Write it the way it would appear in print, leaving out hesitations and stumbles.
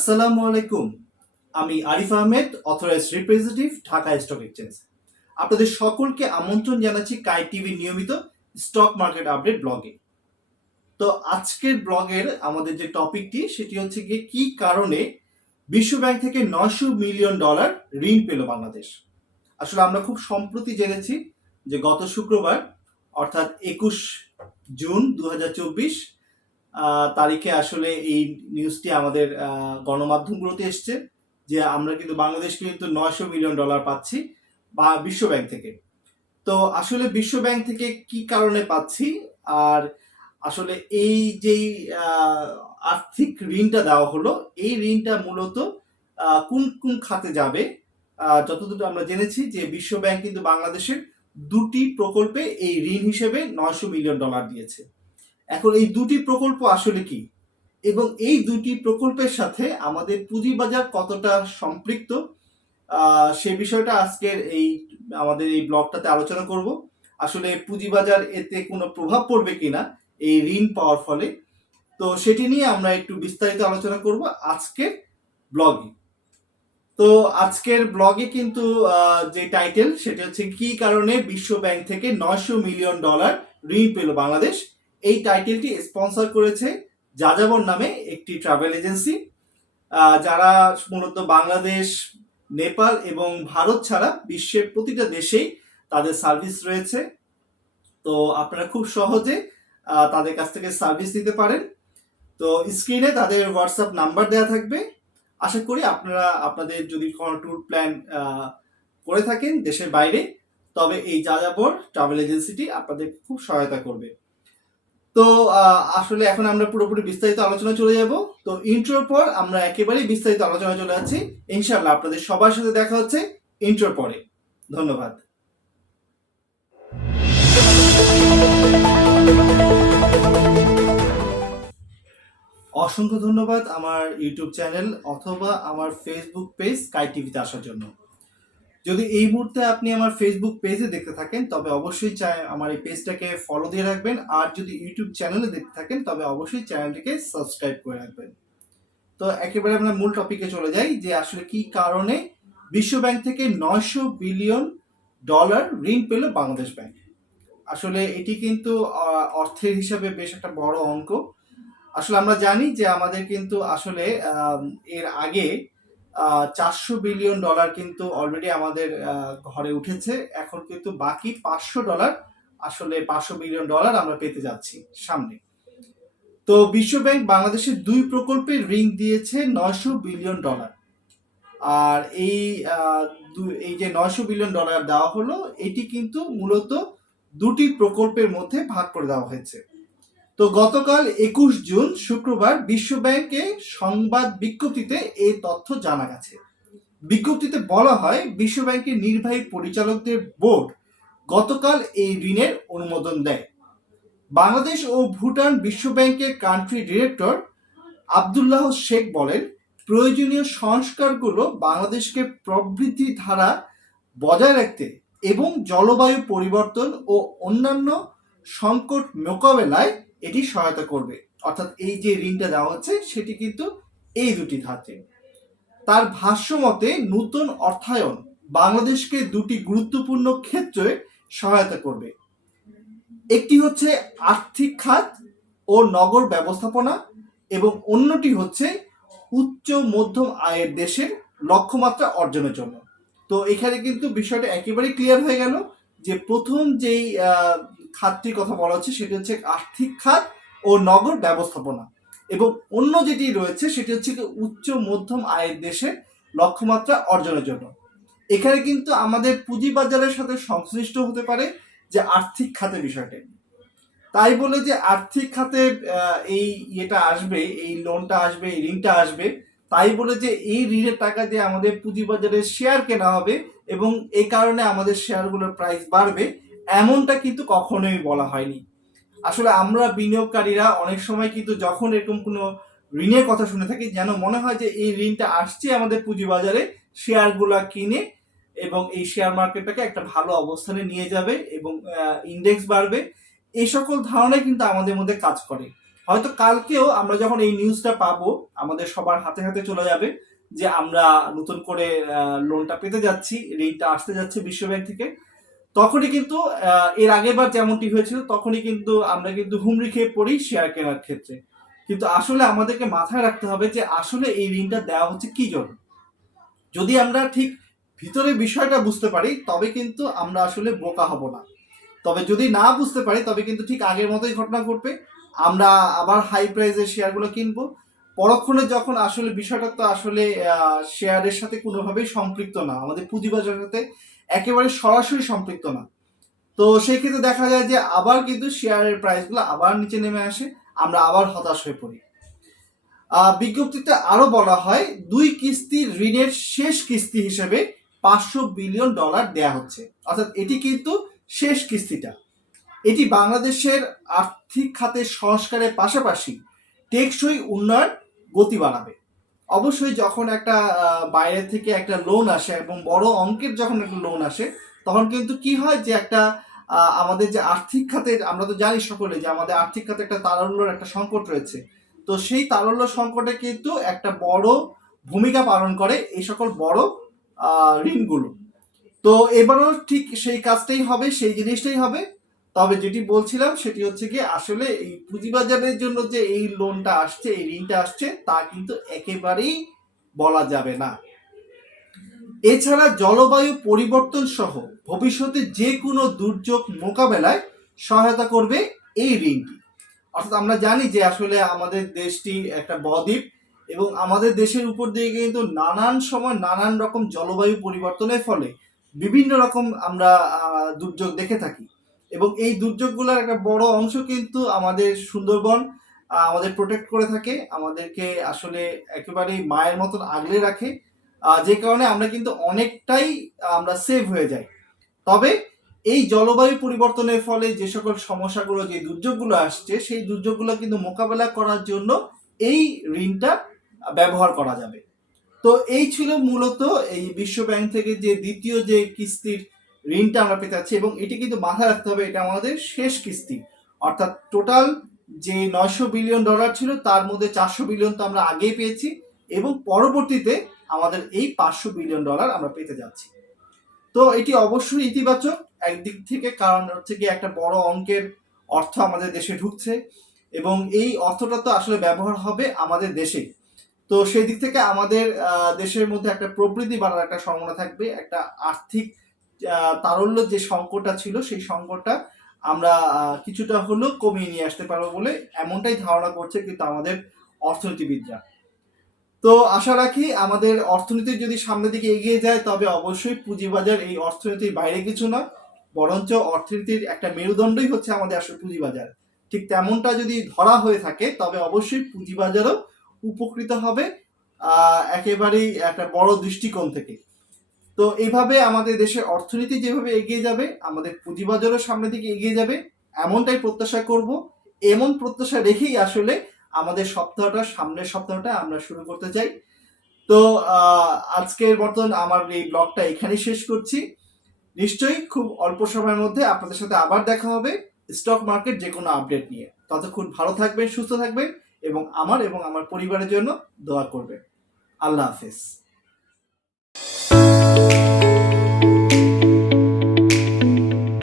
আসসালামু আলাইকুম। আমি Arif Ahmed, authorised representative, Dhaka stock exchange. আপনাদের সকলকে আমন্ত্রণ জানাচ্ছি কাই টিভির নিয়মিত স্টক মার্কেট আপডেট ব্লগে। তো আজকের ব্লগের আমাদের যে টপিকটি সেটি হচ্ছে গিয়ে কি কারণে বিশ্ব ব্যাংক থেকে $900 মিলিয়ন ঋণ পেল বাংলাদেশ। আসলে আমরা খুব সম্প্রতি জেনেছি যে গত শুক্রবার অর্থাৎ 21 জুন 2024 তারিখে আসলে এই নিউজটি আমাদের গণমাধ্যমগুলোতে এসছে যে আমরা কিন্তু বাংলাদেশ কিন্তু $900 মিলিয়ন পাচ্ছি বা বিশ্ব ব্যাংক থেকে। তো আসলে বিশ্ব ব্যাংক থেকে কি কারণে পাচ্ছি, আর আসলে এই যেই আর্থিক ঋণটা দেওয়া হলো, এই ঋণটা মূলত কোন কোন খাতে যাবে, যতদূর আমরা জেনেছি যে বিশ্ব ব্যাংক কিন্তু বাংলাদেশের দুটি প্রকল্পে এই ঋণ হিসেবে $900 মিলিয়ন দিয়েছে। এখন এই দুটি প্রকল্প আসলে কি এবং এই দুটি প্রকল্পের সাথে আমাদের পুঁজিবাজার কতটা সম্পৃক্ত, সে বিষয়টা আজকের আমাদের এই ব্লগটাতে আলোচনা করব। আসলে পুঁজিবাজার এতে কোনো প্রভাব পড়বে কিনা এই ঋণ পাওয়ার ফলে, তো সেটি নিয়ে আমরা একটু বিস্তারিত আলোচনা করব আজকের ব্লগে। তো আজকের ব্লগে কিন্তু যে টাইটেল সেটা হচ্ছে কি কারণে বিশ্ব ব্যাংক থেকে $900 মিলিয়ন ঋণ পেল বাংলাদেশ। এই টাইটেলটি স্পন্সর করেছে যাযাবর নামে একটি ট্রাভেল এজেন্সি, যারা মূলত বাংলাদেশ, নেপাল এবং ভারত ছাড়া বিশ্বের প্রতিটা দেশেই তাদের সার্ভিস রয়েছে। তো আপনারা খুব সহজে তাদের কাছ থেকে সার্ভিস নিতে পারেন। তো স্ক্রিনে তাদের হোয়াটসঅ্যাপ নাম্বার দেওয়া থাকবে। আশা করি আপনারা আপনাদের যদি কোনো ট্যুর প্ল্যান করে থাকেন দেশের বাইরে, তবে এই যাযাবর ট্রাভেল এজেন্সিটি আপনাদের খুব সহায়তা করবে। তো আসলে এখন আমরা পুরোপুরি বিস্তারিত আলোচনা চলে যাব। তো ইন্ট্রোর পর আমরা একেবারেই বিস্তারিত আলোচনা চলে যাচ্ছি। ইনশাআল্লাহ আপনাদের সবার সাথে দেখা হচ্ছে ইন্ট্রোর পরে। ধন্যবাদ। অসংখ্য ধন্যবাদ আমার ইউটিউব চ্যানেল অথবা আমার ফেসবুক পেজ কাই টিভিতে আসার জন্য। যদি এই মুহূর্তে আপনি আমার ফেসবুক পেজে দেখতে থাকেন তবে অবশ্যই আমার এই পেজটাকে ফলো দিয়ে রাখবেন, আর যদি ইউটিউব চ্যানেলে দেখতে থাকেন তবে অবশ্যই চ্যানেলটিকে সাবস্ক্রাইব করে রাখবেন। তো একেবারে আমরা মূল টপিকে চলে যাই যে আসলে কি কারণে বিশ্ব ব্যাংক থেকে $900 বিলিয়ন ঋণ পেল বাংলাদেশ ব্যাংক। আসলে এটি কিন্তু অর্থের হিসাবে বেশ একটা বড় অঙ্ক। আসলে আমরা জানি যে আমাদের কিন্তু আসলে এর আগে $400 বিলিয়ন কিন্তু অলরেডি আমাদের ঘরে উঠেছে। এখন কিন্তু বাকি $500, আসলে $500 বিলিয়ন আমরা পেতে যাচ্ছি সামনে। তো বিশ্ব ব্যাংক বাংলাদেশের দুই প্রকল্পে ঋণ দিয়েছে $900 বিলিয়ন। আর এই যে $900 বিলিয়ন দেওয়া হলো, এটি কিন্তু মূলত দুটি প্রকল্পের মধ্যে ভাগ করে দেওয়া হয়েছে। তো গতকাল 21 জুন শুক্রবার বিশ্ব ব্যাংকে সংবাদ বিজ্ঞপ্তিতে এই তথ্য জানা গেছে। বিজ্ঞপ্তিতে বলা হয় বিশ্ব ব্যাংকের নির্বাহী পরিচালকদের বোর্ড গতকাল এই ঋণের অনুমোদন দেয়। বাংলাদেশ ও ভুটান বিশ্ব ব্যাংকের কান্ট্রি ডিরেক্টর আব্দুল্লাহ শেখ বলেন, প্রয়োজনীয় সংস্কারগুলো বাংলাদেশকে প্রবৃদ্ধি ধারা বজায় রাখতে এবং জলবায়ু পরিবর্তন ও অন্যান্য সংকট মোকাবেলায় এটি সহায়তা করবে। অর্থাৎ এই যে ঋণটা দেওয়া হচ্ছে সেটি কিন্তু এই দুটি ধাপে। তার ভাষ্য মতে নতুন অর্থায়ন বাংলাদেশকে দুটি গুরুত্বপূর্ণ ক্ষেত্রে সহায়তা করবে। একটি হচ্ছে আর্থিক খাত ও নগর ব্যবস্থাপনা এবং অন্যটি হচ্ছে উচ্চ মধ্যম আয়ের দেশের লক্ষ্যমাত্রা অর্জনের জন্য। তো এখানে কিন্তু বিষয়টা একেবারেই ক্লিয়ার হয়ে গেল যে প্রথম যেই খাতটির কথা বলা হচ্ছে সেটি হচ্ছে আর্থিক খাত ও নগর ব্যবস্থাপনা, এবং অন্য যেটি রয়েছে সেটি হচ্ছে উচ্চ মধ্যম আয়ের দেশের লক্ষ্যমাত্রা অর্জনের জন্য। এখানে কিন্তু আমাদের পুঁজিবাজারের সাথে সংশ্লিষ্ট হতে পারে যে আর্থিক খাতে বিষয়টা। তাই বলে যে আর্থিক খাতে এই ইয়েটা আসবে, এই লোনটা আসবে, এই ঋণটা আসবে, তাই বলে যে এই ঋণের টাকা দিয়ে আমাদের পুঁজিবাজারে শেয়ার কেনা হবে এবং এই কারণে আমাদের শেয়ারগুলোর প্রাইস বাড়বে, এমনটা কিন্তু কখনোই বলা হয়নি। আসলে আমরা বিনিয়োগকারীরা অনেক সময় কিন্তু যখন এরকম কোনো ঋণের কথা শুনে থাকি, যেন মনে হয় যে এই ঋণটা আসছে আমাদের পুঁজিবাজারে শেয়ারগুলা কিনে এবং এই শেয়ার মার্কেটটাকে একটা ভালো অবস্থানে নিয়ে যাবে এবং ইন্ডেক্স বাড়বে। এই সকল ধারণাই কিন্তু আমাদের মধ্যে কাজ করে। হয়তো কালকেও আমরা যখন এই নিউজটা পাবো আমাদের সবার হাতে হাতে চলে যাবে যে আমরা নতুন করে লোনটা পেতে যাচ্ছি, ঋণটা আসতে যাচ্ছে বিশ্বব্যাংক থেকে। তখনই কিন্তু এর আগের বার যেমনটি হয়েছিল তখনই কিন্তু আমরা কিন্তু হুমড়ি খেয়ে পড়ি শেয়ার কেনার ক্ষেত্রে। কিন্তু আসলে আমাদেরকে মাথায় রাখতে হবে যে আসলে এই ঋণটা দেওয়া হচ্ছে কি জন্য। যদি আমরা ঠিক ভিতরে বিষয়টা বুঝতে পারি তবে কিন্তু আমরা আসলে বোকা হব না। তবে যদি না বুঝতে পারি তবে কিন্তু ঠিক আগের মতোই ঘটনা ঘটবে। আমরা আবার হাই প্রাইসের শেয়ারগুলো কিনবো। পরক্ষণে যখন আসলে বিষয়টা তো আসলে শেয়ারের সাথে কোনোভাবেই সম্পৃক্ত না, আমাদের পুঁজিবাজারের সাথে একেবারে সরাসরি সম্পৃক্ত না। তো সেই ক্ষেত্রে দেখা যায় যে আবার কিন্তু শেয়ারের প্রাইসগুলো আবার নিচে নেমে আসে, আমরা আবার হতাশ হয়ে পড়ি। বিজ্ঞপ্তিতে আরো বলা হয় 2 কিস্তির ঋণের শেষ কিস্তি হিসেবে $500 বিলিয়ন দেয়া হচ্ছে। অর্থাৎ এটি কিন্তু শেষ কিস্তিটা। এটি বাংলাদেশের আর্থিক খাতের সংস্কারের পাশাপাশি টেকসই উন্নয়ন গতি বাড়াবে। অবশ্যই যখন একটা বাইরে থেকে একটা লোন আসে এবং বড় অঙ্কের যখন একটা লোন আসে তখন কিন্তু কি হয় যে একটা আমাদের যে আর্থিক খাতে, আমরা তো জানি সকলে যে আমাদের আর্থিক খাতে একটা তারল্যর একটা সংকট রয়েছে। তো সেই তারল্য সংকটে কিন্তু একটা বড় ভূমিকা পালন করে এই সকল বড় ঋণগুলো। তো এবারও ঠিক সেই কাজটাই হবে, সেই জিনিসটাই হবে। তবে যেটি বলছিলাম সেটি হচ্ছে কি আসলে এই পুঁজিবাজারের জন্য যে এই লোনটা আসছে, এই ঋণটা আসছে তা কিন্তু একেবারেই বলা যাবে না। এছাড়া জলবায়ু পরিবর্তন সহ ভবিষ্যতে যে কোনো দুর্যোগ মোকাবেলায় সহায়তা করবে এই ঋণটি। অর্থাৎ আমরা জানি যে আসলে আমাদের দেশটি একটা বদ্বীপ এবং আমাদের দেশের উপর দিয়ে কিন্তু নানান সময় নানান রকম জলবায়ু পরিবর্তনের ফলে বিভিন্ন রকম আমরা দুর্যোগ দেখে থাকি এবং এই দুর্যোগগুলোর একটা বড় অংশ কিন্তু আমাদের সুন্দরবন আমাদের প্রোটেক্ট করে থাকে, আমাদেরকে আসলে একেবারেই মায়ের মতন আগলে রাখে, যে কারণে আমরা কিন্তু অনেকটাই আমরা সেভ হয়ে যাই। তবে এই জলবায়ু পরিবর্তনের ফলে যে সকল সমস্যাগুলো, যে দুর্যোগগুলো আসছে সেই দুর্যোগগুলো কিন্তু মোকাবেলা করার জন্য এই ঋণটা ব্যবহার করা যাবে। তো এই ছিল মূলত এই বিশ্ব ব্যাংক থেকে যে দ্বিতীয় যে কিস্তির ঋণটা আমরা পেতে যাচ্ছি এবং এটি কিন্তু মাথায় রাখতে হবে এটা আমাদের শেষ কিস্তি। অর্থাৎ টোটাল যে $900 বিলিয়ন ছিল তার মধ্যে $400 বিলিয়ন তো আমরা আগেই পেয়েছি এবং পরবর্তীতে আমাদের এই $500 বিলিয়ন আমরা পেতে যাচ্ছি। তো এটি অবশ্যই ইতিবাচক একদিক থেকে, কারণ হচ্ছে কি একটা বড় অঙ্কের অর্থ আমাদের দেশে ঢুকছে এবং এই অর্থটা তো আসলে ব্যবহার হবে আমাদের দেশেই। তো সেই দিক থেকে আমাদের দেশের মধ্যে একটা প্রবৃদ্ধি বাড়ার একটা সম্ভাবনা থাকবে, একটা আর্থিক তারল্য যে সংকটটা ছিল সেই সংকটটা আমরা কিছুটা হলেও কমিয়ে নিয়ে আসতে পারবো বলে এমনটাই ধারণা করছে কিন্তু আমাদের অর্থনীতিবিদরা। তো আশা রাখি আমাদের অর্থনীতি যদি সামনের দিকে এগিয়ে যায় তবে অবশ্যই পুঁজিবাজার এই অর্থনীতির বাইরে কিছু না, বরঞ্চ অর্থনীতির একটা মেরুদণ্ডই হচ্ছে আমাদের আসলে পুঁজিবাজার। ঠিক তেমনটা যদি ধরা হয়ে থাকে তবে অবশ্যই পুঁজিবাজারও উপকৃত হবে একেবারেই একটা বড় দৃষ্টিকোণ থেকে। তো এইভাবে আমাদের দেশের অর্থনীতি যেভাবে এগিয়ে যাবে আমাদের পুঁজিবাজারও সামনের দিকে এগিয়ে যাবে এমনটাই প্রত্যাশা করব। এমন প্রত্যাশা রেখেই আসলে আমাদের সামনের সপ্তাহটা আমরা শুরু করতে চাই। তো আজকের মতন আমার এই ব্লগটা এখানেই শেষ করছি। নিশ্চয়ই খুব অল্প সময়ের মধ্যে আপনাদের সাথে আবার দেখা হবে স্টক মার্কেট যে কোনো আপডেট নিয়ে। ততক্ষণ ভালো থাকবেন, সুস্থ থাকবেন এবং আমার পরিবারের জন্য দোয়া করবেন। আল্লাহ হাফেজ।